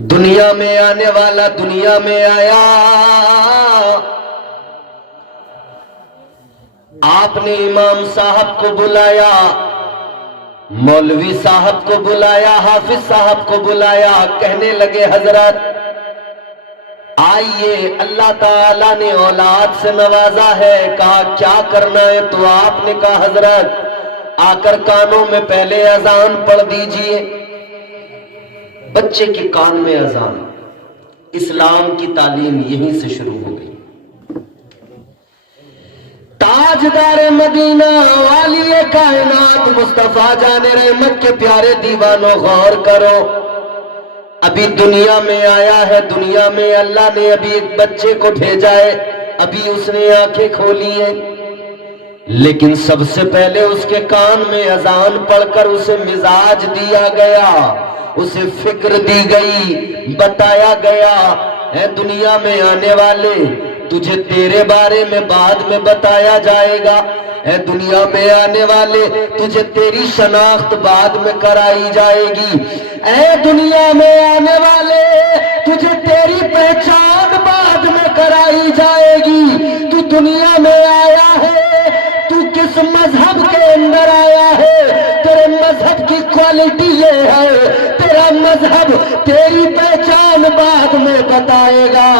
دنیا میں آنے والا دنیا میں آیا، آپ نے امام صاحب کو بلایا، مولوی صاحب کو بلایا، حافظ صاحب کو بلایا، کہنے لگے حضرت آئیے، اللہ تعالیٰ نے اولاد سے نوازا ہے، کہا کیا کرنا ہے؟ تو آپ نے کہا حضرت آ کر کانوں میں پہلے اذان پڑھ دیجئے۔ بچے کے کان میں اذان، اسلام کی تعلیم یہیں سے شروع ہو گئی۔ تاجدار مدینہ والی کائنات مصطفیٰ جان رحمت کے پیارے دیوانوں غور کرو، ابھی دنیا میں آیا ہے، دنیا میں اللہ نے ابھی ایک بچے کو بھیجا ہے، ابھی اس نے آنکھیں کھولی ہیں، لیکن سب سے پہلے اس کے کان میں اذان پڑھ کر اسے مزاج دیا گیا، اسے فکر دی گئی، بتایا گیا اے دنیا میں آنے والے تجھے تیرے بارے میں بعد میں بتایا جائے گا، اے دنیا میں آنے والے تجھے تیری شناخت بعد میں کرائی جائے گی، اے دنیا میں آنے والے تجھے تیری پہچان بعد میں کرائی جائے گی۔ تو دنیا میں آیا ہے، تو کس مذہب کے اندر آیا ہے، تیرے مذہب کی کوالٹی یہ ہے، تیرا مذہب تیری پہچان بعد میں بتائے گا،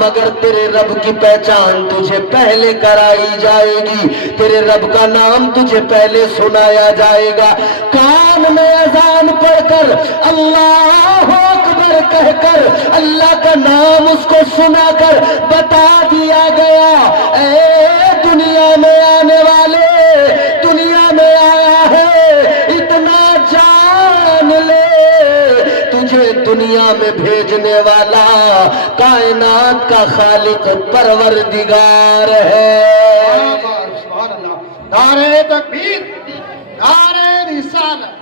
مگر تیرے رب کی پہچان تجھے پہلے کرائی جائے گی، تیرے رب کا نام تجھے پہلے سنایا جائے گا۔ کان میں اذان پڑھ کر اللہ اکبر کہہ کر اللہ کا نام اس کو سنا کر بتا دیا گیا، اے دنیا میں آنے والے دنیا میں آیا ہے، اتنا جان لے تجھے دنیا میں بھیجنے والا کائنات کا خالق پروردگار ہے۔ سبحان اللہ، نعرہ تکبیر، نعرہ رسالت،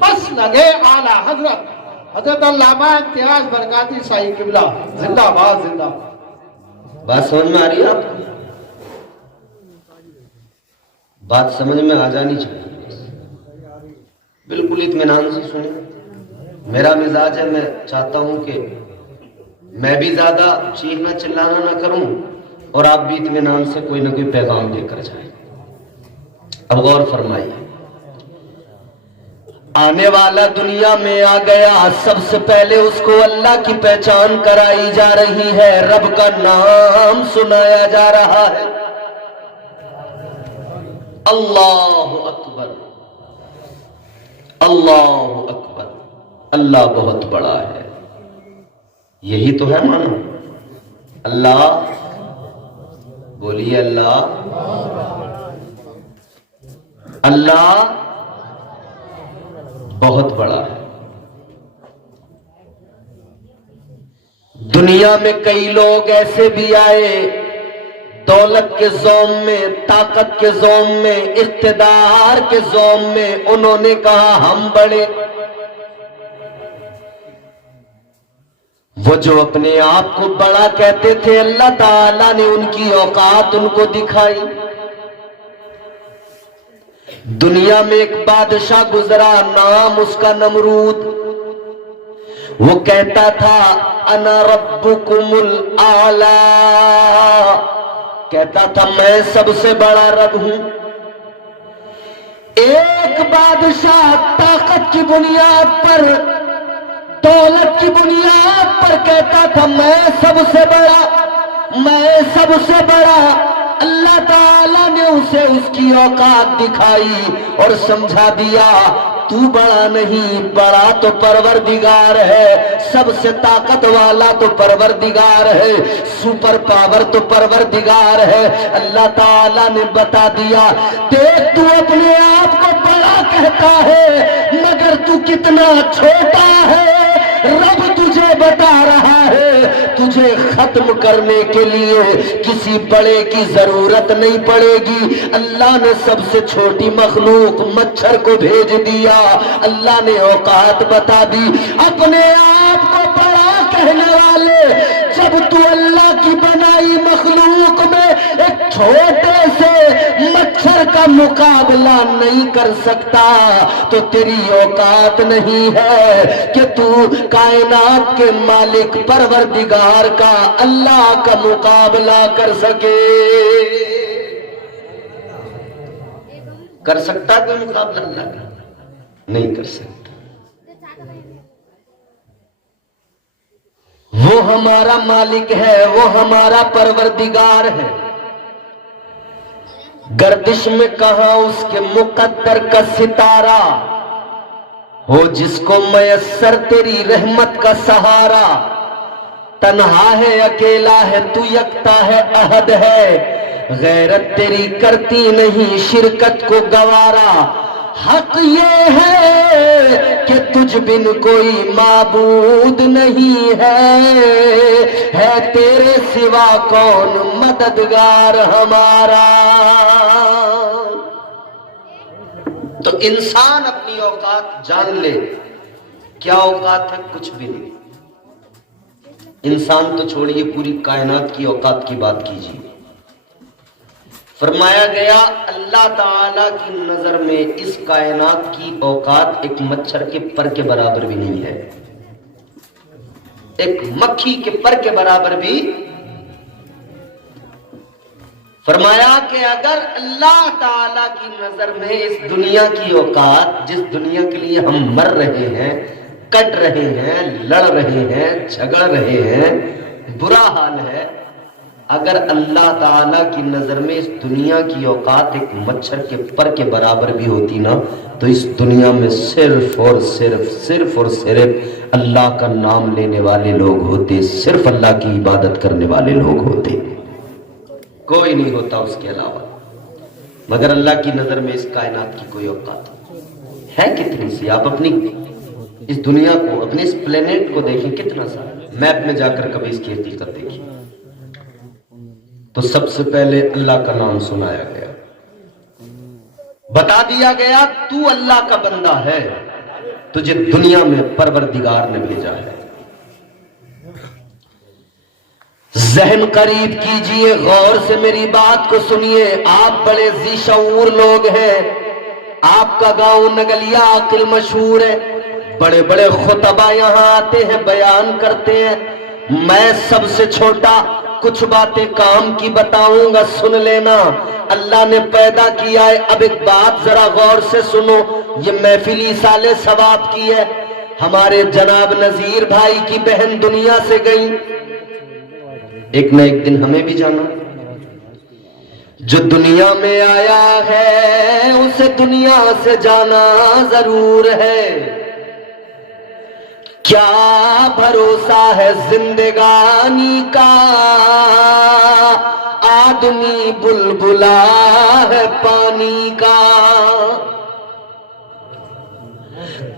بس لگے اعلی حضرت حضرت علامہ امتیاز برکاتی صاحب قبلہ زندہ باد زندہ باد۔ بات سمجھ میں آ رہی ہے آپ کو؟ بات سمجھ میں آ جانی چاہیے، بالکل اطمینان سے سنیں۔ میرا مزاج ہے، میں چاہتا ہوں کہ میں بھی زیادہ چیخنا چلانا نہ کروں اور آپ بھی اطمینان سے کوئی نہ کوئی پیغام دے کر جائیں۔ اب غور فرمائیے، آنے والا دنیا میں آ گیا، سب سے پہلے اس کو اللہ کی پہچان کرائی جا رہی ہے، رب کا نام سنایا جا رہا ہے۔ اللہ اکبر، اللہ اکبر، اللہ بہت بڑا ہے، یہی تو ہے معنی۔ اللہ، بولیے اللہ، اللہ بہت بڑا ہے۔ دنیا میں کئی لوگ ایسے بھی آئے، دولت کے زوم میں، طاقت کے زوم میں، اقتدار کے زوم میں، انہوں نے کہا ہم بڑے۔ وہ جو اپنے آپ کو بڑا کہتے تھے، اللہ تعالیٰ نے ان کی اوقات ان کو دکھائی۔ دنیا میں ایک بادشاہ گزرا، نام اس کا نمرود، وہ کہتا تھا انا ربکم الاعلی، کہتا تھا میں سب سے بڑا رب ہوں۔ ایک بادشاہ طاقت کی بنیاد پر، دولت کی بنیاد پر کہتا تھا میں سب سے بڑا، میں سب سے بڑا۔ اللہ تعالیٰ نے اسے اس کی اوقات دکھائی اور سمجھا دیا تو بڑا نہیں، بڑا تو پروردگار ہے، سب سے طاقت والا تو پروردگار ہے، سپر پاور تو پروردگار ہے۔ اللہ تعالیٰ نے بتا دیا دیکھ تو اپنے آپ کو بڑا کہتا ہے مگر تو کتنا چھوٹا ہے، رب تجھے بتا رہا ہے تجھے ختم کرنے کے لیے کسی بڑے کی ضرورت نہیں پڑے گی۔ اللہ نے سب سے چھوٹی مخلوق مچھر کو بھیج دیا، اللہ نے اوقات بتا دی۔ اپنے آپ کو بڑا کہنے والے، جب تو اللہ کی بنائی مخلوق میں ایک چھوٹے سے مچھر کا مقابلہ نہیں کر سکتا تو تیری اوقات نہیں ہے کہ تو کائنات کے مالک پروردگار کا اللہ کا مقابلہ کر سکے۔ کر سکتا ہے کوئی مقابلہ اللہ کا؟ نہیں کر سکتا۔ وہ ہمارا مالک ہے، وہ ہمارا پروردگار ہے۔ گردش میں کہاں اس کے مقدر کا ستارہ ہو جس کو میسر تیری رحمت کا سہارا۔ تنہا ہے، اکیلا ہے، تو یکتا ہے، احد ہے، غیرت تیری کرتی نہیں شرکت کو گوارا۔ حق یہ ہے کہ تجھ بن کوئی معبود نہیں ہے تیرے سوا کون مددگار ہمارا۔ تو انسان اپنی اوقات جان لے، کیا اوقات ہے؟ کچھ بھی نہیں۔ انسان تو چھوڑیے، پوری کائنات کی اوقات کی بات کیجیے۔ فرمایا گیا اللہ تعالی کی نظر میں اس کائنات کی اوقات ایک مچھر کے پر کے برابر بھی نہیں ہے، ایک مکھی کے پر کے برابر بھی۔ فرمایا کہ اگر اللہ تعالی کی نظر میں اس دنیا کی اوقات، جس دنیا کے لیے ہم مر رہے ہیں، کٹ رہے ہیں، لڑ رہے ہیں، جھگڑ رہے ہیں، برا حال ہے، اگر اللہ تعالیٰ کی نظر میں اس دنیا کی اوقات ایک مچھر کے پر کے برابر بھی ہوتی نا، تو اس دنیا میں صرف اور صرف اللہ کا نام لینے والے لوگ ہوتے، صرف اللہ کی عبادت کرنے والے لوگ ہوتے، کوئی نہیں ہوتا اس کے علاوہ۔ مگر اللہ کی نظر میں اس کائنات کی کوئی اوقات ہے کتنی سی؟ آپ اپنی اس دنیا کو، اپنے اس پلینٹ کو دیکھیں، کتنا سا میپ میں جا کر کبھی اس کی حقیقت دیکھیں تو سب سے پہلے اللہ کا نام سنایا گیا، بتا دیا گیا تو اللہ کا بندہ ہے، تجھے دنیا میں پروردگار نے بھیجا ہے۔ ذہن قریب کیجئے، غور سے میری بات کو سنیے۔ آپ بڑے ذی شعور لوگ ہیں، آپ کا گاؤں نگلیا عقل مشہور ہے، بڑے بڑے خطبہ یہاں آتے ہیں، بیان کرتے ہیں۔ میں سب سے چھوٹا، کچھ باتیں کام کی بتاؤں گا، سن لینا۔ اللہ نے پیدا کیا ہے، اب ایک بات ذرا غور سے سنو، یہ محفل ایصال ثواب کی ہے۔ ہمارے جناب نذیر بھائی کی بہن دنیا سے گئی، ایک نہ ایک دن ہمیں بھی جانا۔ جو دنیا میں آیا ہے اسے دنیا سے جانا ضرور ہے۔ کیا بھروسہ ہے زندگانی کا، آدمی بلبلا ہے پانی کا۔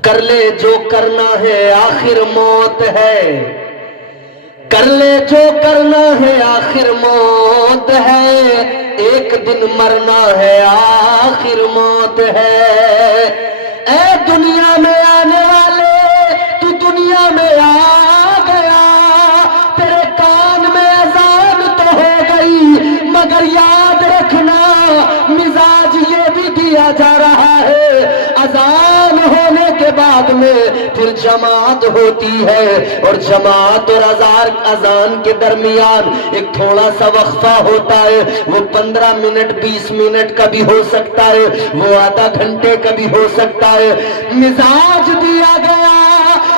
کر لے جو کرنا ہے آخر موت ہے، کر لے جو کرنا ہے آخر موت ہے، ایک دن مرنا ہے آخر موت ہے۔ اے دنیا میں آنے والے، تو دنیا میں آ گیا، تیرے کان میں اذان تو ہو گئی، مگر یاد رکھنا مزاج یہ بھی دیا جا رہا ہے، اذان ہونے کے بعد میں پھر جماعت ہوتی ہے، اور جماعت اور اذان کے درمیان ایک تھوڑا سا وقفہ ہوتا ہے، وہ 15 منٹ 20 منٹ کا بھی ہو سکتا ہے، وہ آدھا گھنٹے کا بھی ہو سکتا ہے۔ مزاج دیا گیا،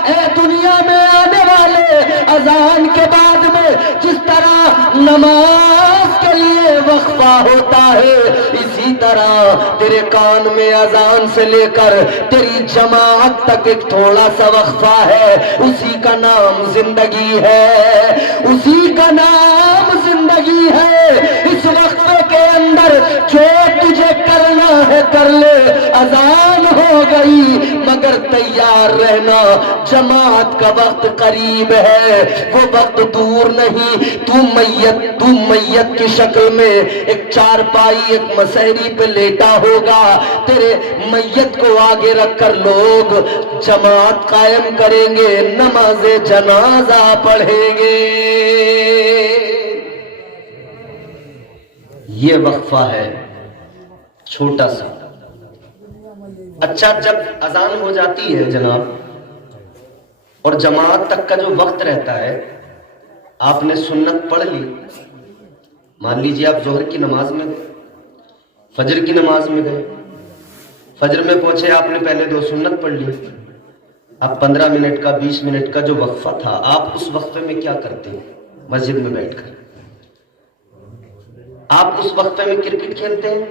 اے دنیا میں آنے والے، اذان کے بعد میں جس طرح نماز کے لیے وقفہ ہوتا ہے، اسی طرح تیرے کان میں اذان سے لے کر تیری جماعت تک ایک تھوڑا سا وقفہ ہے، اسی کا نام زندگی ہے، اسی کا نام زندگی ہے۔ اس وقفے کے اندر جو تجھے کرنا ہے کر لے، اذان ہو گئی مگر تیار رہنا، جماعت کا وقت قریب ہے، وہ وقت دور نہیں۔ تو میت کی شکل میں ایک چارپائی، ایک مسہری پہ لیٹا ہوگا، تیرے میت کو آگے رکھ کر لوگ جماعت قائم کریں گے، نماز جنازہ پڑھیں گے۔ یہ وقفہ ہے چھوٹا سا. اچھا جب اذان ہو جاتی ہے جناب اور جماعت تک کا جو وقت رہتا ہے، آپ نے سنت پڑھ لی، مان لیجیے آپ ظہر کی نماز میں گئے، فجر کی نماز میں گئے، فجر میں پہنچے، آپ نے پہلے 2 سنت پڑھ لی. اب 15 منٹ کا 20 منٹ کا جو وقفہ تھا، آپ اس وقفے میں کیا کرتے ہیں؟ مسجد میں بیٹھ کر آپ اس وقفے میں کرکٹ کھیلتے ہیں،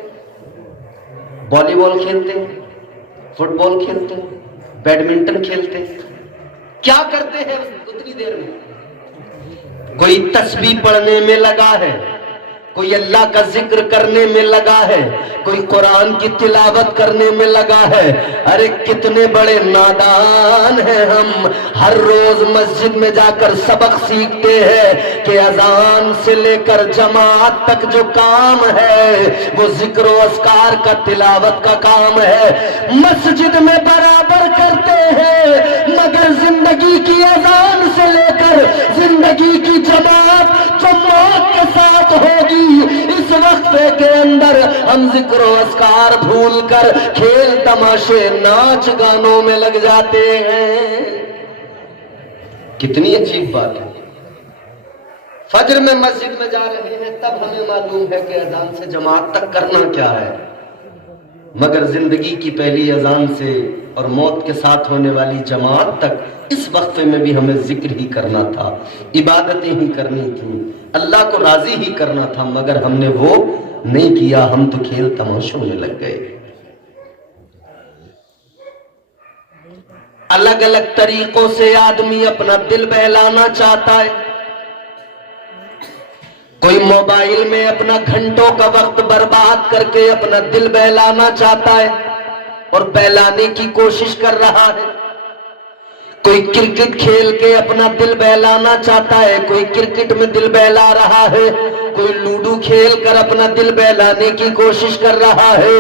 والی بال کھیلتے ہیں، فٹ بال کھیلتے ہیں، بیڈمنٹن کھیلتے ہیں، کیا کرتے ہیں اتنی دیر میں؟ کوئی تسبیح پڑھنے میں لگا ہے، کوئی اللہ کا ذکر کرنے میں لگا ہے، کوئی قرآن کی تلاوت کرنے میں لگا ہے. ارے کتنے بڑے نادان ہیں ہم، ہر روز مسجد میں جا کر سبق سیکھتے ہیں کہ اذان سے لے کر جماعت تک جو کام ہے وہ ذکر و اذکار کا، تلاوت کا کام ہے. مسجد میں برابر کرتے ہیں، مگر زندگی کی اذان سے لے کر زندگی کی جماعت جو موت کے ساتھ ہوگی، اس وقفے کے اندر ہم ذکر و اذکار بھول کر کھیل تماشے ناچ گانوں میں لگ جاتے ہیں. کتنی عجیب بات ہے. فجر میں مسجد میں جا رہے ہیں، تب ہمیں معلوم ہے کہ اذان سے جماعت تک کرنا کیا ہے، مگر زندگی کی پہلی اذان سے اور موت کے ساتھ ہونے والی جماعت تک اس وقفے میں بھی ہمیں ذکر ہی کرنا تھا، عبادتیں ہی کرنی تھیں، اللہ کو راضی ہی کرنا تھا، مگر ہم نے وہ نہیں کیا. ہم تو کھیل تماشوں میں لگ گئے. الگ الگ طریقوں سے آدمی اپنا دل بہلانا چاہتا ہے. کوئی موبائل میں اپنا گھنٹوں کا وقت برباد کر کے اپنا دل بہلانا چاہتا ہے اور بہلانے کی کوشش کر رہا ہے. کوئی کرکٹ کھیل کے اپنا دل بہلانا چاہتا ہے، کوئی کرکٹ میں دل بہلا رہا ہے، کوئی لوڈو کھیل کر اپنا دل بہلانے کی کوشش کر رہا ہے،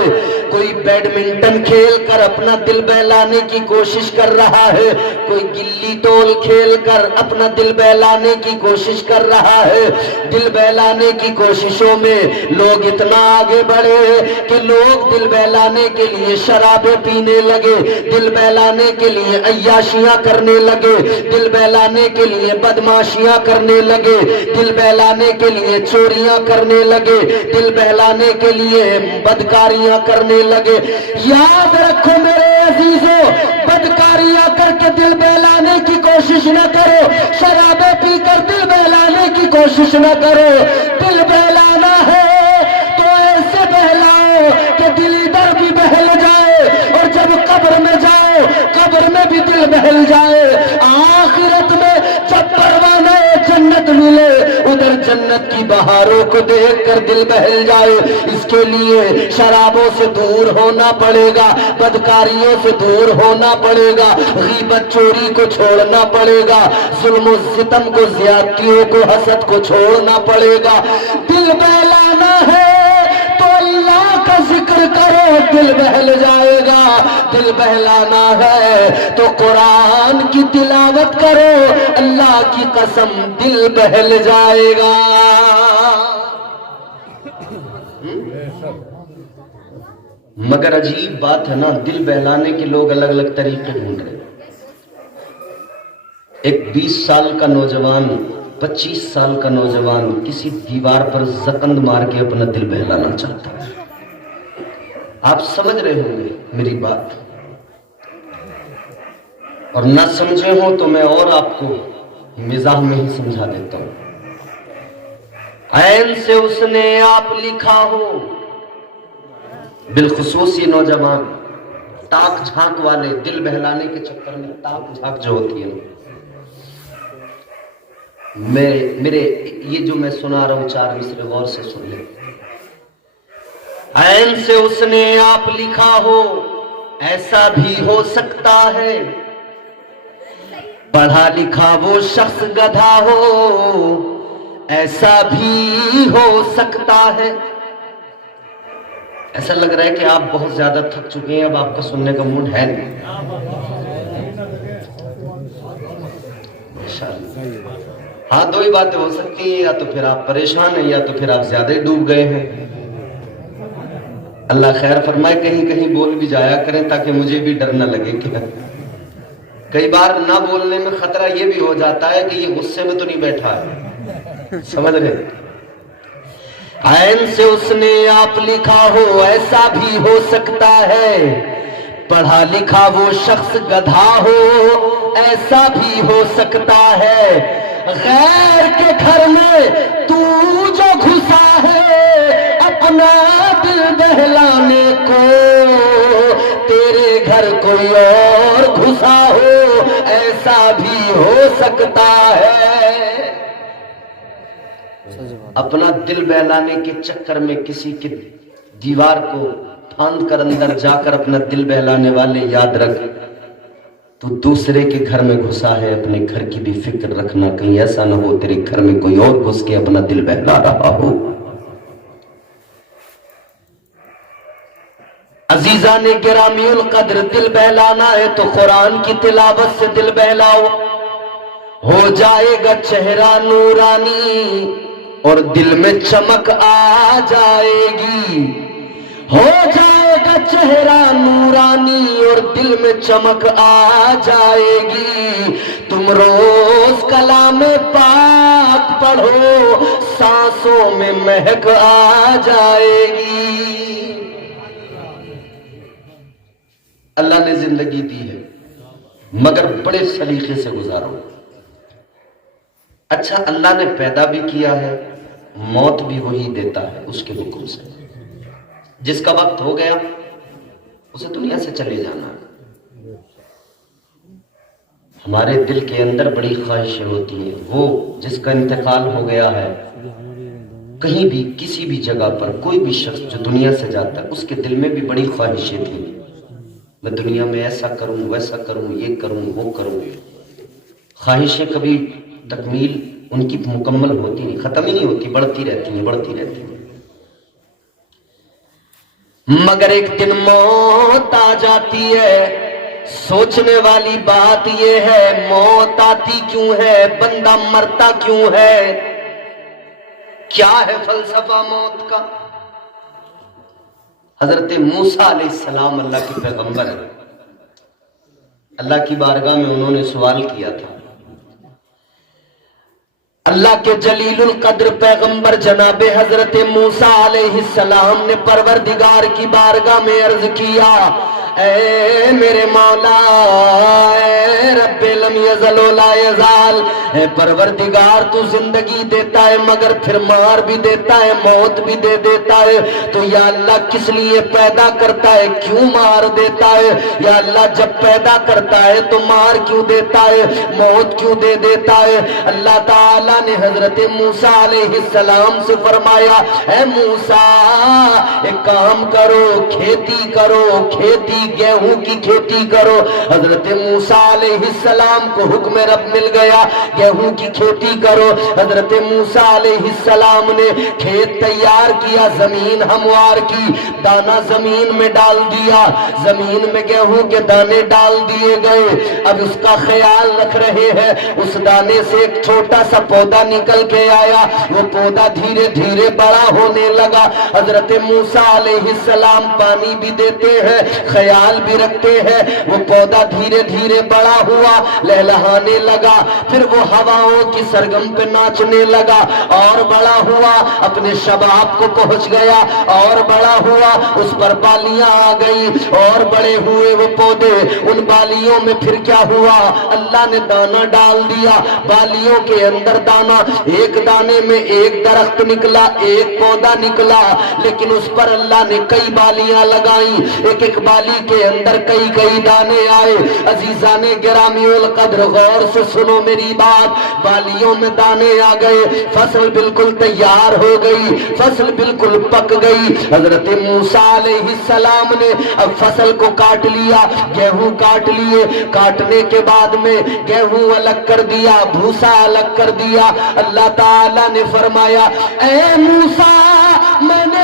کوئی بیڈمنٹن کھیل کر اپنا دل بہلانے کی کوشش کر رہا ہے، کوئی گلی ٹول کھیل کر اپنا دل بہلانے کی کوشش کر رہا ہے. دل بہلانے کی کوششوں میں لوگ اتنا آگے بڑھے کہ لوگ دل بہلانے کے لیے شرابیں پینے لگے، دل بہلانے کے لیے عیاشیاں کرنے لگے، دل بہلانے کے لیے بدماشیاں کرنے لگے، دل بہلانے کے لیے چوریاں کرنے لگے، دل بہلانے کے لیے بدکاریاں کرنے لگے. یاد رکھو میرے عزیزوں، بدکاریاں کر کے دل بہلانے کی کوشش نہ کرو، شرابیں پی کر دل بہلانے کی کوشش نہ کرو. دل بہلانا ہے تو ایسے بہلاؤ کہ دل ادھر بھی بہل جائے اور جب قبر میں جاؤ قبر میں بھی دل بہل جائے. آخرت میں جب پروانہ جنت ملے ادھر جنت کی بہاروں کو دیکھ کر دل بہل جائے. اس کے لیے شرابوں سے دور ہونا پڑے گا، بدکاریوں سے دور ہونا پڑے گا، غیبت چوری کو چھوڑنا پڑے گا، ظلم و ستم کو، زیادتیوں کو، حسد کو چھوڑنا پڑے گا. دل بہلانا ہے تو اللہ کا ذکر کرو، دل بہل جائے گا. دل بہلانا ہے تو قرآن کی تلاوت کرو، اللہ کی قسم دل بہل جائے گا. مگر عجیب بات ہے نا، دل بہلانے کے لوگ الگ الگ طریقے ڈھونڈ رہے. ایک 20 سال کا نوجوان، 25 سال کا نوجوان کسی دیوار پر زکند مار کے اپنا دل بہلانا چاہتا ہے. آپ سمجھ رہے ہوں گے میری بات، اور نہ سمجھے ہوں تو میں اور آپ کو مزاح میں ہی سمجھا دیتا ہوں. عین سے اس نے آپ لکھا ہو، بالخصوص یہ نوجوان تاک جھانک والے، دل بہلانے کے چکر میں تاک جھانک جو ہوتی ہے. میرے یہ جو میں سنا رہا ہوں 4 مصرے غور سے سن لیں. عین سے اس نے آپ لکھا ہو، ایسا بھی ہو سکتا ہے پڑھا لکھا وہ شخص گدھا ہو، ایسا بھی ہو سکتا ہے. ایسا لگ رہا ہے کہ آپ بہت زیادہ تھک چکے ہیں، اب آپ کا سننے کا موڈ ہے نہیں. ہاں 2 ہی باتیں ہو سکتی ہیں، یا تو پھر آپ پریشان ہیں یا تو پھر آپ زیادہ ہی ڈوب گئے ہیں. اللہ خیر فرمائے، کہیں کہیں بول بھی جایا کریں تاکہ مجھے بھی ڈر نہ لگے کہ کئی بار نہ بولنے میں خطرہ یہ بھی ہو جاتا ہے کہ یہ غصے میں تو نہیں بیٹھا ہے، سمجھ رہے؟ عین سے اس نے آپ لکھا ہو ایسا بھی ہو سکتا ہے، پڑھا لکھا وہ شخص گدھا ہو ایسا بھی ہو سکتا ہے، غیر کے گھر میں تو جو گھسا ہے اپنا دل بہلانے کو، تیرے گھر کوئی اور گھسا ہو ایسا بھی ہو سکتا ہے۔ اپنا دل بہلانے کے چکر میں کسی کی دیوار کو پھاند کر اندر جا کر اپنا دل بہلانے والے یاد رکھ، تو دوسرے کے گھر میں گھسا ہے، اپنے گھر کی بھی فکر رکھنا، کہیں ایسا نہ ہو تیرے گھر میں کوئی اور گھس کے اپنا دل بہلا رہا ہو۔ عزیزان گرامی القدر، دل بہلانا ہے تو قرآن کی تلاوت سے دل بہلاؤ، ہو جائے گا چہرہ نورانی اور دل میں چمک آ جائے گی، ہو جائے گا چہرہ نورانی اور دل میں چمک آ جائے گی، تم روز کلام پاک پڑھو سانسوں میں مہک آ جائے گی۔ اللہ نے زندگی دی ہے مگر بڑے سلیقے سے گزارو۔ اچھا، اللہ نے پیدا بھی کیا ہے، موت بھی وہی دیتا ہے اس کے حکم سے، جس کا وقت ہو گیا اسے دنیا سے چلے جانا ہے۔ ہمارے دل کے اندر بڑی خواہشیں ہوتی ہیں، وہ جس کا انتقال ہو گیا ہے، کہیں بھی کسی بھی جگہ پر کوئی بھی شخص جو دنیا سے جاتا ہے اس کے دل میں بھی بڑی خواہشیں تھیں، میں دنیا میں ایسا کروں ویسا کروں، یہ کروں وہ کروں۔ خواہشیں کبھی تکمیل ان کی مکمل ہوتی نہیں، ختم ہی نہیں ہوتی، بڑھتی رہتی ہیں بڑھتی رہتی ہیں، مگر ایک دن موت آ جاتی ہے۔ سوچنے والی بات یہ ہے موت آتی کیوں ہے، بندہ مرتا کیوں ہے، کیا ہے فلسفہ موت کا؟ حضرت موسیٰ علیہ السلام اللہ کے پیغمبر ہیں، اللہ کی بارگاہ میں انہوں نے سوال کیا تھا، اللہ کے جلیل القدر پیغمبر جناب حضرت موسیٰ علیہ السلام نے پروردگار کی بارگاہ میں عرض کیا، اے میرے مولا، اے رب لم یزل ولا یزال، اے پروردگار تو زندگی دیتا ہے مگر پھر مار بھی دیتا ہے، موت بھی دے دیتا ہے، تو یا اللہ کس لیے پیدا کرتا ہے، کیوں مار دیتا ہے؟ یا اللہ جب پیدا کرتا ہے تو مار کیوں دیتا ہے، موت کیوں دے دیتا ہے؟ اللہ تعالیٰ نے حضرت موسیٰ علیہ السلام سے فرمایا، اے موسیٰ ایک کام کرو، کھیتی کرو، کھیتی گیہوں کی کھیتی کرو۔ حضرت موسیٰ علیہ السلام کو حکم رب مل گیا، گیہوں کی کھیتی کرو۔ حضرت موسیٰ علیہ السلام نے کھیت تیار کیا، زمین ہموار کی، دانا زمین میں ڈال دیا، زمین میں گیہوں کے دانے ڈال دیے گئے۔ اب اس کا خیال رکھ رہے ہیں، اس دانے سے ایک چھوٹا سا پودا نکل کے آیا، وہ پودا دھیرے دھیرے بڑا ہونے لگا۔ حضرت موسیٰ علیہ السلام پانی بھی دیتے ہیں، خیال بھی رکھتے ہیں، وہ پودا دھیرے دھیرے بڑا ہوا، لہلہانے لگا، پھر وہ ہواؤں کی سرگم پہ ناچنے لگا، اور بڑا ہوا، اپنے شباب کو پہنچ گیا، اور بڑا ہوا، اس پر بالیاں آ گئی، اور بڑے ہوئے وہ پودے۔ ان بالیوں میں پھر کیا ہوا؟ اللہ نے دانا ڈال دیا، بالیوں کے اندر دانا، ایک دانے میں ایک درخت نکلا، ایک پودا نکلا، لیکن اس پر اللہ نے کئی بالیاں لگائیں، ایک ایک بالی کے اندر کئی کئی دانے آئے۔ عزیزان گرامی القدر غور سے سنو میری بات، بالیوں میں دانے آ گئے، فصل بالکل تیار ہو گئی، فصل بالکل پک گئی۔ حضرت موسیٰ علیہ السلام نے اب فصل کو کاٹ لیا، گیہوں کاٹ لیے، کاٹنے کے بعد میں گیہوں الگ کر دیا، بھوسا الگ کر دیا۔ اللہ تعالیٰ نے فرمایا، اے موسیٰ میں نے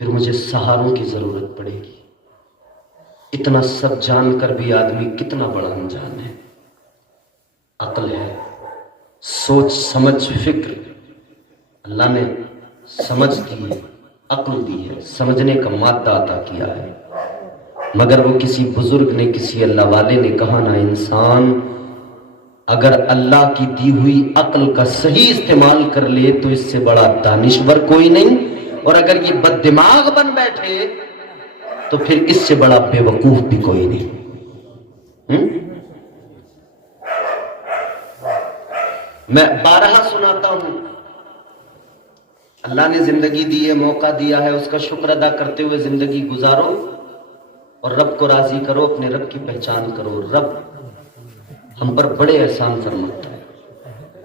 پھر مجھے سہاروں کی ضرورت پڑے گی۔ اتنا سب جان کر بھی آدمی کتنا بڑا انجان ہے۔ عقل ہے، سوچ سمجھ فکر، اللہ نے سمجھ دی ہے، عقل دی ہے، سمجھنے کا مادہ عطا کیا ہے، مگر وہ کسی بزرگ نے، کسی اللہ والے نے کہا نا، انسان اگر اللہ کی دی ہوئی عقل کا صحیح استعمال کر لے تو اس سے بڑا دانشور کوئی نہیں، اور اگر یہ بد دماغ بن بیٹھے تو پھر اس سے بڑا بے وقوف بھی کوئی نہیں۔ میں بارہا سناتا ہوں، اللہ نے زندگی دی ہے، موقع دیا ہے، اس کا شکر ادا کرتے ہوئے زندگی گزارو اور رب کو راضی کرو، اپنے رب کی پہچان کرو۔ رب ہم پر بڑے احسان فرماتا ہے،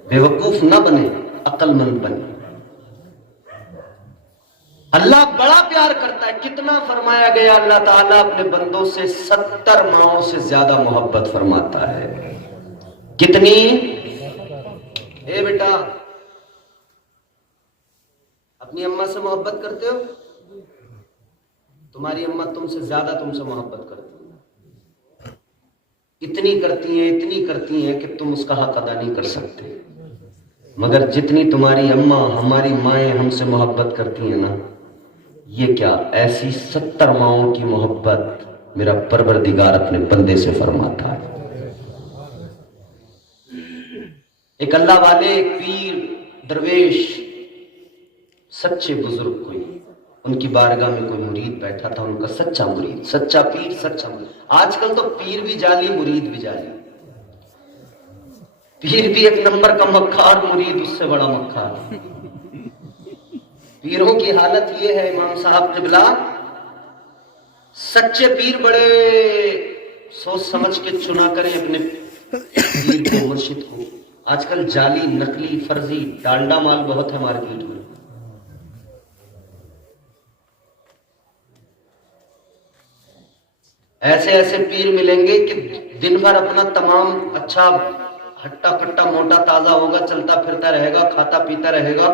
بے وقوف نہ بنے، عقل مند بنے۔ اللہ بڑا پیار کرتا ہے، کتنا فرمایا گیا، اللہ تعالیٰ اپنے بندوں سے 70 ماؤں سے زیادہ محبت فرماتا ہے۔ کتنی؟ اے بیٹا، اپنی اماں سے محبت کرتے ہو؟ تمہاری اماں تم سے زیادہ تم سے محبت کرتی ہیں، اتنی کرتی ہیں کہ تم اس کا حق ادا نہیں کر سکتے، مگر جتنی تمہاری اماں، ہماری مائیں ہم سے محبت کرتی ہیں نا، یہ کیا، ایسی 70 ماؤں کی محبت میرا پروردگار اپنے بندے سے فرماتا ہے۔ ایک اللہ والے، ایک پیر درویش، سچے بزرگ کوئی، ان کی بارگاہ میں کوئی مرید بیٹھا تھا، ان کا سچا مرید، سچا پیر، سچا مرید۔ آج کل تو پیر بھی جعلی، مرید بھی جعلی، پیر بھی ایک نمبر کا مکار، مرید اس سے بڑا مکار۔ پیروں کی حالت یہ ہے، امام صاحب قبلہ، سچے پیر بڑے سوچ سمجھ کے چنا کریں اپنے پیر کو، مرشد کو۔ آج کل جعلی، نقلی، فرضی، ڈالڈا مال بہت ہے مارکیٹ میں۔ ایسے ایسے پیر ملیں گے کہ دن بھر اپنا تمام اچھا ہٹا کٹا موٹا تازہ ہوگا، چلتا پھرتا رہے گا، کھاتا پیتا رہے گا،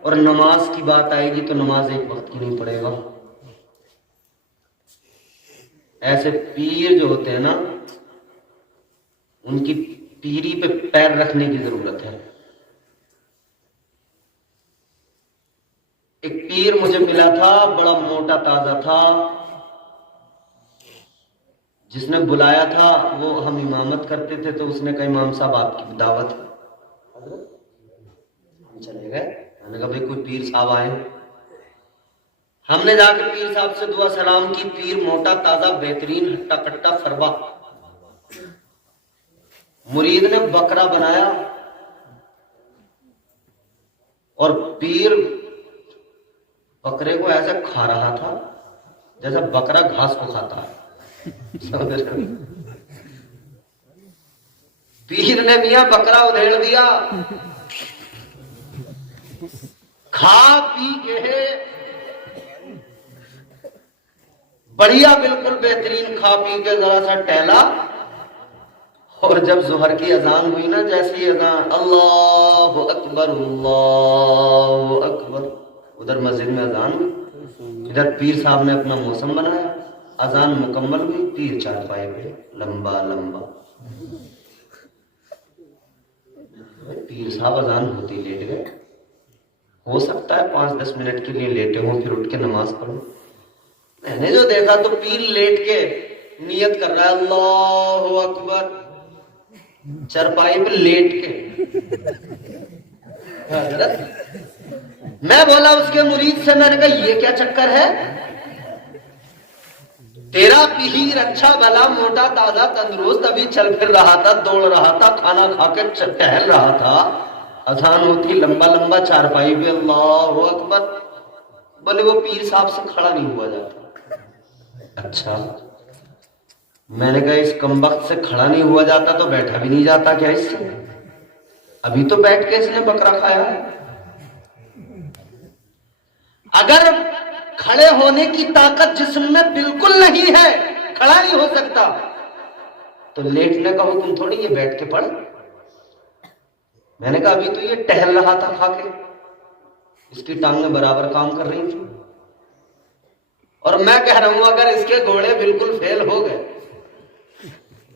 اور نماز کی بات آئے گی تو نماز ایک وقت کی نہیں پڑے گا۔ ایسے پیر جو ہوتے ہیں نا، ان کی پیری پہ پیر رکھنے کی ضرورت ہے۔ ایک پیر مجھے ملا تھا، بڑا موٹا تازہ تھا، جس نے بلایا تھا، وہ ہم امامت کرتے تھے، تو اس نے کہا امام صاحب آپ کی دعوت ہے۔ ہم چلے گئے، میں نے کہا بھائی کوئی پیر صاحب آئے۔ ہم نے جا کے پیر صاحب سے دعا سلام کی، پیر موٹا تازہ بہترین ہٹا کٹا فربا، مرید نے بکرا بنایا اور پیر بکرے کو ایسے کھا رہا تھا جیسا بکرا گھاس کو کھاتا ہے۔ پیر نے میاں بکرا ادھیڑ دیا، کھا پی کے بڑھیا بالکل بہترین کھا پی کے ذرا سا ٹہلا، اور جب ظہر کی اذان ہوئی نا، جیسی اذان اللہ اکبر اللہ اکبر، ادھر مسجد میں اذان ہوئی، ادھر پیر صاحب نے اپنا موسم بنایا، اذان مکمل ہوئی، پیر چارپائے پہ لمبا لمبا۔ پیر صاحب اذان ہوتی لیٹ گئے، ہو سکتا ہے 5-10 منٹ کے لیے لیٹے ہوں، پھر اٹھ کے نماز پڑھو۔ میں نے جو دیکھا تو پیر لیٹ کے نیت کر رہا ہے اللہ اکبر، چارپائی پہ لیٹ کے۔ میں بولا اس کے مرید سے، میں نے کہا یہ کیا چکر ہے، تیرا پیر اچھا بھلا موٹا تازہ تندرست، ابھی چل پھر رہا تھا، دوڑ رہا تھا، کھانا کھا کے ٹہل رہا تھا، اذان ہوتی لمبا لمبا چارپائی پہ اللہ اکبر۔ بولے وہ پیر صاحب سے کھڑا نہیں ہوا جاتا۔ اچھا، میں نے کہا اس کمبخت سے کھڑا نہیں ہوا جاتا تو بیٹھا بھی نہیں جاتا کیا اس سے؟ ابھی تو بیٹھ کے اس نے بکرا کھایا ہے۔ اگر کھڑے ہونے کی طاقت جسم میں بالکل نہیں ہے، کھڑا نہیں ہو سکتا، تو لیٹنے کا حکم تھوڑی یہ بیٹھ کے پڑھ۔ میں نے کہا ابھی تو یہ ٹہل رہا تھا کھا کے، اس کی ٹانگیں برابر کام کر رہی تھی، اور میں کہہ رہا ہوں اگر اس کے گھوڑے بالکل فیل ہو گئے،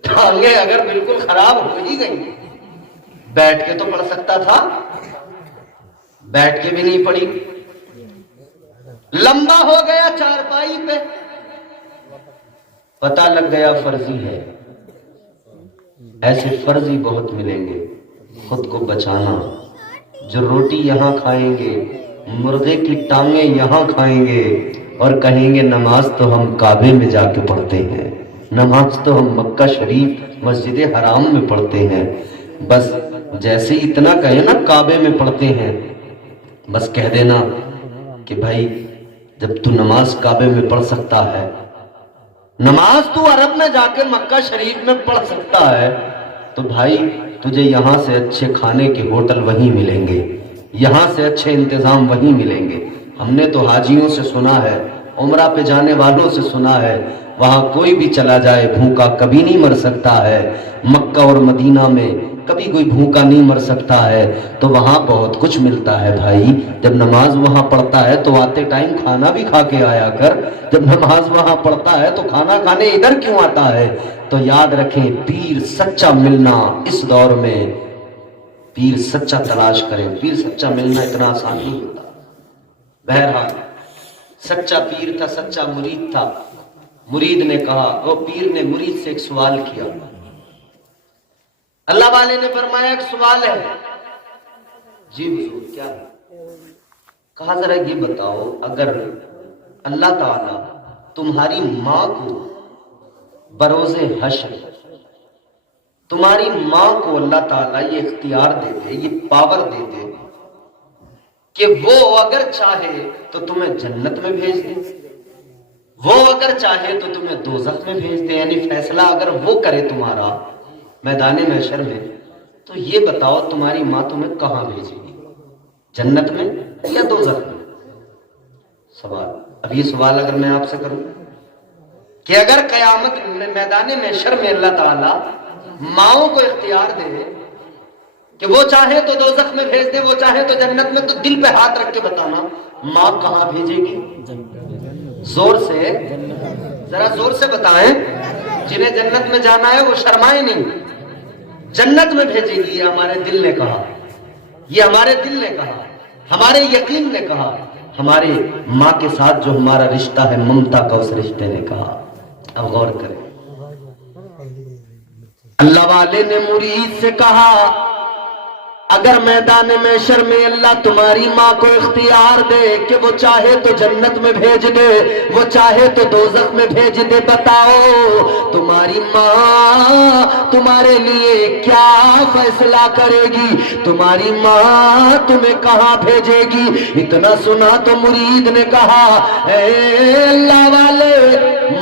ٹانگیں اگر بالکل خراب ہو ہی گئی، بیٹھ کے تو پڑھ سکتا تھا، بیٹھ کے بھی نہیں پڑھی، لمبا ہو گیا چارپائی پہ، پتہ لگ گیا فرضی ہے۔ ایسے فرضی بہت ملیں گے، خود کو بچانا۔ جو روٹی یہاں کھائیں گے، مرغے کی ٹانگیں یہاں کھائیں گے، اور کہیں گے نماز تو ہم کعبے میں جا کے پڑھتے ہیں، نماز تو ہم مکہ شریف مسجد حرام میں پڑھتے ہیں۔ بس جیسے اتنا کہیں نا کعبے میں پڑھتے ہیں، بس کہہ دینا کہ بھائی جب تو نماز کعبے میں پڑھ سکتا ہے، نماز تو عرب میں جا کے مکہ شریف میں پڑھ سکتا ہے، تو بھائی تجھے یہاں سے اچھے کھانے کے ہوٹل وہیں ملیں گے، یہاں سے اچھے انتظام وہیں ملیں گے۔ ہم نے تو حاجیوں سے سنا ہے، عمرہ پہ جانے والوں سے سنا ہے، وہاں کوئی بھی چلا جائے بھوکا کبھی نہیں مر سکتا ہے، مکہ اور مدینہ میں کبھی کوئی بھوکا نہیں مر سکتا ہے، تو وہاں بہت کچھ ملتا ہے بھائی۔ جب نماز وہاں پڑھتا ہے تو آتے ٹائم کھانا بھی کھا کے آیا کر، جب نماز وہاں پڑھتا ہے تو کھانا کھانے ادھر کیوں آتا ہے؟ تو یاد رکھیں پیر سچا ملنا اس دور میں، پیر سچا تلاش کریں، پیر سچا ملنا اتنا آسان نہیں ہوتا۔ بہرحال سچا پیر تھا، سچا مرید تھا۔ مرید نے کہا، وہ پیر نے مرید سے ایک سوال کیا، اللہ والے نے فرمایا ایک سوال ہے۔ جی حضور کیا ہے؟ کہا ذرا یہ بتاؤ اگر اللہ تعالیٰ تمہاری ماں کو بروز حشر، تمہاری ماں کو اللہ تعالیٰ یہ اختیار دے دے، یہ پاور دے دے کہ وہ اگر چاہے تو تمہیں جنت میں بھیج دے، وہ اگر چاہے تو تمہیں دوزخ میں بھیج دے، یعنی فیصلہ اگر وہ کرے تمہارا میدان محشر میں، تو یہ بتاؤ تمہاری ماں تمہیں کہاں بھیجے گی، جنت میں یا دوزخ میں؟ سوال، اب یہ سوال اگر میں آپ سے کروں کہ اگر قیامت میں میدان محشر میں اللہ تعالیٰ ماؤں کو اختیار دے کہ وہ چاہے تو دوزخ میں بھیج دے، وہ چاہے تو جنت میں، تو دل پہ ہاتھ رکھ کے بتانا ماں کہاں بھیجے گی؟ زور سے، ذرا زور سے بتائیں، جنہیں جنت میں جانا ہے وہ شرمائے نہیں، جنت میں بھیجے گی، یہ ہمارے دل نے کہا، یہ ہمارے دل نے کہا، ہمارے یقین نے کہا، ہمارے ماں کے ساتھ جو ہمارا رشتہ ہے ممتا کا اس رشتے نے کہا۔ اب غور کریں، اللہ والے نے مرید سے کہا اگر میدان محشر میں اللہ تمہاری ماں کو اختیار دے کہ وہ چاہے تو جنت میں بھیج دے، وہ چاہے تو دوزخ میں بھیج دے، بتاؤ تمہاری ماں تمہارے لیے کیا فیصلہ کرے گی؟ تمہاری ماں تمہیں کہاں بھیجے گی؟ اتنا سنا تو مرید نے کہا اے اللہ والے،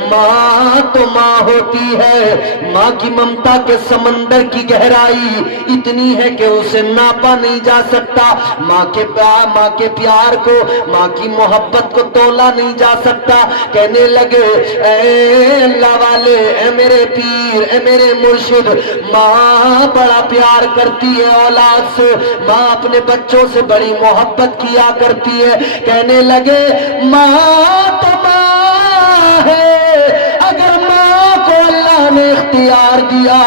ماں تو ماں ہوتی ہے، ماں کی ممتا کے سمندر کی گہرائی اتنی ہے کہ اسے ناپا نہیں جا سکتا، ماں کے پیار کو، ماں کی محبت کو تولا نہیں جا سکتا۔ کہنے لگے اے اللہ والے، اے میرے پیر، اے میرے مرشد، ماں بڑا پیار کرتی ہے اولاد سے، ماں اپنے بچوں سے بڑی محبت کیا کرتی ہے۔ کہنے لگے ماں تو ماں ہے، اگر ماں کو اللہ نے اختیار دیا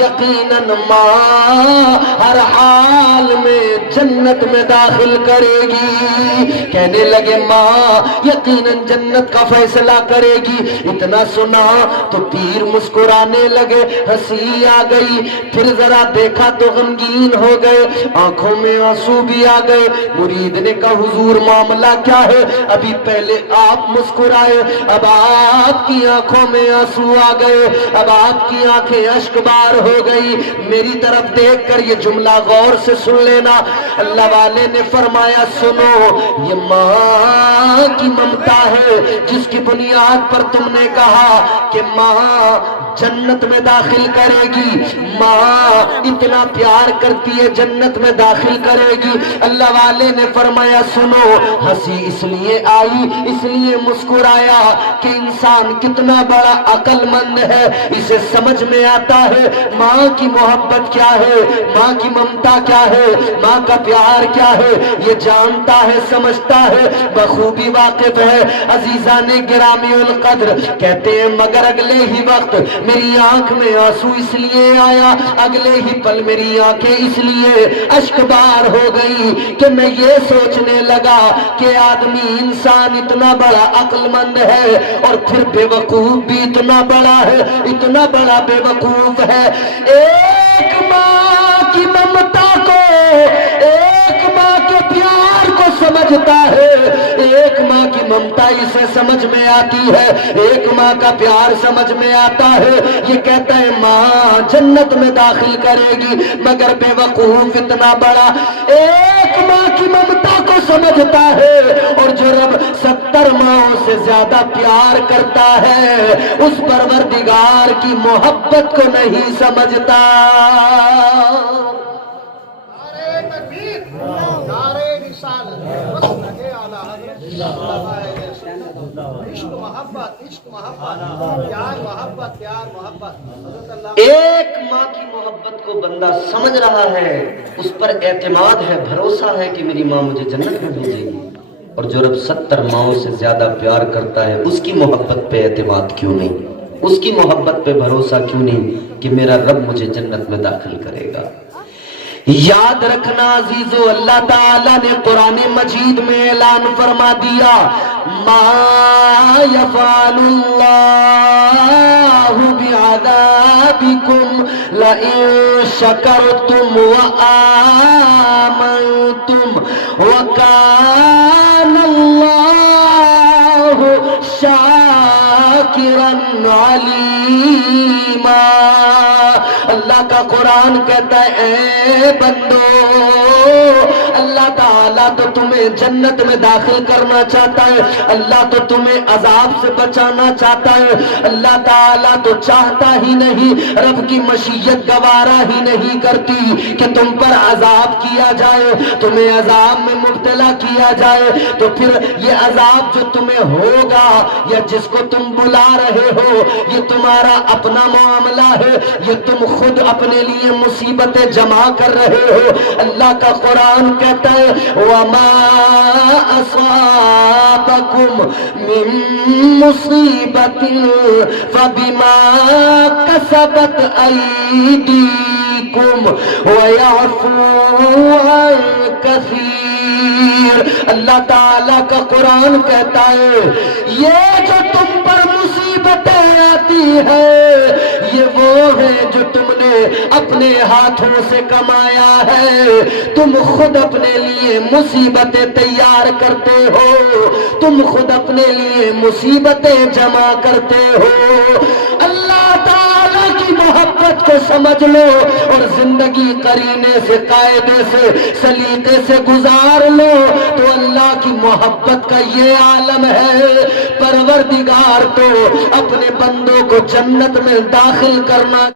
یقیناً ماں ہر حال میں جنت میں داخل کرے گی۔ کہنے لگے ماں یقیناً جنت کا فیصلہ کرے گی۔ اتنا سنا تو پیر مسکرانے لگے، ہنسی آ گئی، پھر ذرا دیکھا تو غمگین ہو گئے، آنکھوں میں آنسو بھی آ گئے۔ مرید نے کہا حضور معاملہ کیا ہے؟ ابھی پہلے آپ مسکرائے، اب آپ کی آنکھوں میں آنسو آ گئے، اب آپ کی آنکھیں اشک بار ہو گئی۔ میری طرف دیکھ کر یہ جملہ غور سے سن لینا، اللہ والے نے فرمایا سنو، یہ ماں کی ممتا ہے جس کی بنیاد پر تم نے کہا کہ ماں جنت میں داخل کرے گی، ماں اتنا پیار کرتی ہے جنت میں داخل کرے گی۔ اللہ والے نے فرمایا سنو، ہنسی اس لیے آئی، اس لیے مسکرایا کہ انسان کتنا بڑا عقل مند ہے، اسے سمجھ میں آتا ہے ماں کی محبت کیا ہے، ماں کی ممتا کیا ہے، ماں کا پیار کیا ہے، یہ جانتا ہے، سمجھتا ہے، بخوبی واقف ہے۔ عزیزان گرامی القدر کہتے ہیں مگر اگلے ہی وقت میری آنکھ میں آنسو اس لیے آیا، اگلے ہی پل میری آنکھیں اس لیے اشکبار ہو گئی کہ میں یہ سوچنے لگا کہ آدمی انسان اتنا بڑا عقل مند ہے اور پھر بے وقوف بھی اتنا بڑا ہے، اتنا بڑا بے وقوف ہے۔ ایک ماں کی ممتا کو، ایک ماں کے پیار کو سمجھتا ہے، ایک ماں کی ممتا اسے سمجھ میں آتی ہے، ایک ماں کا پیار سمجھ میں آتا ہے، یہ کہتا ہے ماں جنت میں داخل کرے گی، مگر بے وقوف اتنا بڑا ایک ماں کی ممتا کو سمجھتا ہے، اور جو رب 70 ماؤں سے زیادہ پیار کرتا ہے اس پروردگار کی محبت کو نہیں سمجھتا۔ نعرے تکبیر، نعرے رسالت، مسلک اعلیٰ حضرت عشق محبت، عشق محبت، پیار محبت، پیار محبت۔ حضرت اللہ ایک ماں کی محبت کو بندہ سمجھ رہا ہے، اس پر اعتماد ہے، بھروسہ ہے کہ میری ماں مجھے جنت میں بھیجے گی، اور جو رب 70 ماؤں سے زیادہ پیار کرتا ہے اس کی محبت پہ اعتماد کیوں نہیں، اس کی محبت پہ بھروسہ کیوں نہیں کہ میرا رب مجھے جنت میں داخل کرے گا۔ یاد رکھنا عزیزو، اللہ تعالیٰ نے قرآن مجید میں اعلان فرما دیا ما یفعل اللہ بعذابکم لئن شکرتم وآمنتم وکان اللہ شاکرا علیما۔ اللہ کا قرآن کہتا ہے اے بندو، اللہ تعالیٰ تو تمہیں جنت میں داخل کرنا چاہتا ہے، اللہ تو تمہیں عذاب سے بچانا چاہتا ہے، اللہ تعالیٰ تو چاہتا ہی نہیں، رب کی مشیت گوارا ہی نہیں کرتی کہ تم پر عذاب کیا جائے، تمہیں عذاب میں مبتلا کیا جائے، تو پھر یہ عذاب جو تمہیں ہوگا یا جس کو تم بلا رہے ہو یہ تمہارا اپنا معاملہ ہے، یہ تم خود اپنے لیے مصیبتیں جمع کر رہے ہو۔ اللہ کا قرآن کہتا ہے وَمَا أَصَابَكُم مِّن مُّصِيبَةٍ فَبِمَا كَسَبَتْ أَيْدِيكُمْ وَيَعْفُو عَن كَثِيرٍ۔ اللہ تعالیٰ کا قرآن کہتا ہے یہ جو تم پر مصیبتیں آتی ہے یہ وہ ہے جو تم نے اپنے ہاتھوں سے کمایا ہے، تم خود اپنے لیے مصیبتیں تیار کرتے ہو، تم خود اپنے لیے مصیبتیں جمع کرتے ہو۔ اللہ تعالیٰ کی محبت کو سمجھ لو اور زندگی قرینے سے، قاعدے سے، سلیقے سے گزار لو تو اللہ کی محبت کا یہ عالم ہے۔ پروردگار تو اپنے بندوں کو جنت میں داخل کرنا